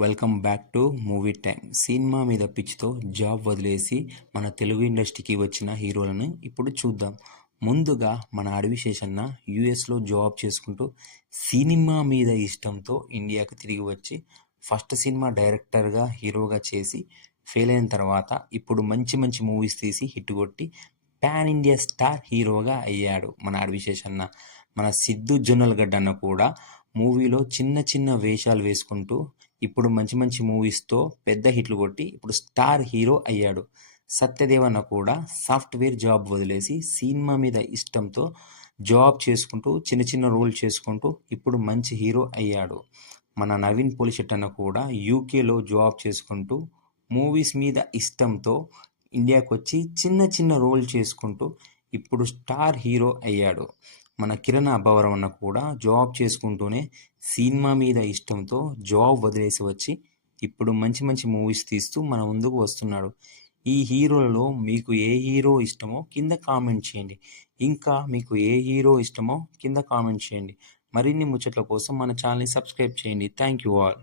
Welcome back to movie time. Cinema మీద పిచ్చితో job వదిలేసి మన తెలుగు ఇండస్ట్రీకి వచ్చిన హీరోలను ఇప్పుడు చూద్దాం. ముందుగా మన అడవి శేషన్న యుఎస్లో జాబ్ చేసుకుంటూ సినిమా మీద ఇష్టంతో ఇండియాకి తిరిగి వచ్చి ఫస్ట్ సినిమా డైరెక్టర్గా హీరోగా చేసి ఫెయిల్ అయిన తర్వాత ఇప్పుడు మంచి మంచి మూవీస్ తీసి హిట్ కొట్టి పాన్ ఇండియా స్టార్ హీరోగా అయ్యాడు మన అడవి శేషన్న. మన సిద్ధు జొన్నలగడ్డ అన్న కూడా మూవీలో చిన్న చిన్న వేషాలు వేసుకుంటూ ఇప్పుడు మంచి మంచి మూవీస్తో పెద్ద హిట్లు కొట్టి ఇప్పుడు స్టార్ హీరో అయ్యాడు. సత్యదేవన్న కూడా సాఫ్ట్వేర్ జాబ్ వదిలేసి సినిమా మీద ఇష్టంతో జాబ్ చేసుకుంటూ చిన్న చిన్న రోల్ చేసుకుంటూ ఇప్పుడు మంచి హీరో అయ్యాడు. మన నవీన్ పోలిశెట్టి అన్న కూడా యూకేలో జాబ్ చేసుకుంటూ మూవీస్ మీద ఇష్టంతో ఇండియాకి వచ్చి చిన్న చిన్న రోల్ చేసుకుంటూ ఇప్పుడు స్టార్ హీరో అయ్యాడు. మన కిరణ్ అబ్బవరం అన్న కూడా జాబ్ చేసుకుంటూనే సినిమా మీద ఇష్టంతో జాబ్ వదిలేసి వచ్చి ఇప్పుడు మంచి మంచి మూవీస్ తీస్తూ మన ముందుకు వస్తున్నాడు. ఈ హీరోలలో మీకు ఏ హీరో ఇష్టమో కింద కామెంట్ చేయండి. ఇంకా మీకు ఏ హీరో ఇష్టమో కింద కామెంట్ చేయండి. మరిన్ని ముచ్చట్ల కోసం మన ఛానల్ని సబ్స్క్రైబ్ చేయండి. Thank you all.